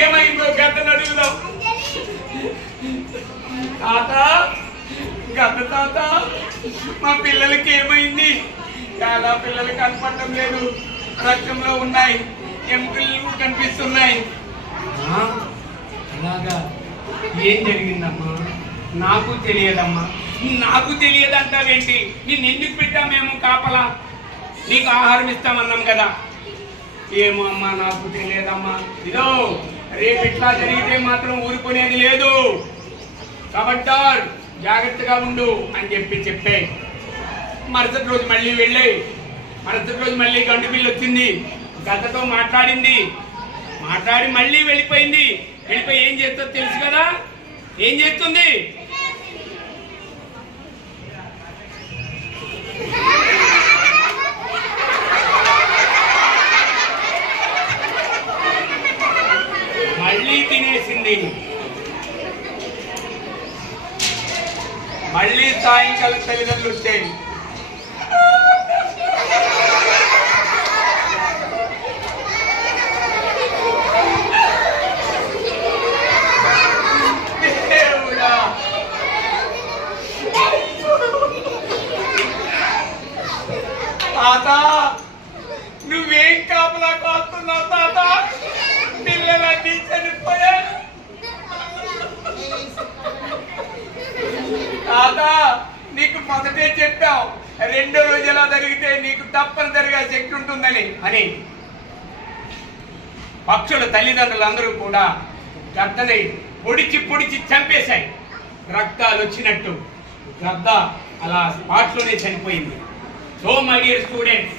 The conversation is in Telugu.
ఏమైందో గద్దను అడుగుదాం. తాత, గద్ద తాత, మా పిల్లలకి ఏమైంది? చాలా పిల్లలు కనపడటం లేదు, రక్తంలో ఉన్నాయి, ఎముకలు కనిపిస్తున్నాయి. అలాగా? ఏం జరిగిందమ్మా? నాకు తెలియదమ్మా. నాకు తెలియదంటావేంటి? నిన్ను ఎందుకు పెట్టాం మేము కాపలా? నీకు ఆహారం ఇస్తామన్నాం కదా. ఏమో అమ్మా, నాకు తెలియదమ్మా. ఇదో రేపు ఇట్లా జరిగితే మాత్రం ఊరుకునేది లేదు, కబడ్డార్ జాగ్రత్తగా ఉండు అని చెప్పే మరుసటి రోజు మళ్ళీ వెళ్ళాయి. మరుసటి రోజు మళ్ళీ గండు బిల్లు వచ్చింది, గద్దతో మాట్లాడింది, మాట్లాడి మళ్ళీ వెళ్ళిపోయింది. వెళ్ళిపోయి ఏం చేస్తుందో తెలుసు కదా? ఏం చేస్తుంది? మళ్ళీ తినేసింది. మళ్ళీ సాయంకాలం తల్లిదండ్రులు వచ్చాయి. తాత, నువ్వేం కాపలా కాస్తున్నావు తాత? పిల్లలన్నీ చనిపోయారు. తాత, నీకు మొదటే చెప్పావు, రెండో రోజు ఎలా జరిగితే నీకు తప్పనిసరిగా శక్తి ఉంటుందని అని. పక్షుల తల్లిదండ్రులందరూ కూడా గద్దని పొడిచి పొడిచి చంపేశాయి. రక్తాలు వచ్చినట్టు గద్ద అలా స్పాట్లోనే చనిపోయింది. So my dear students,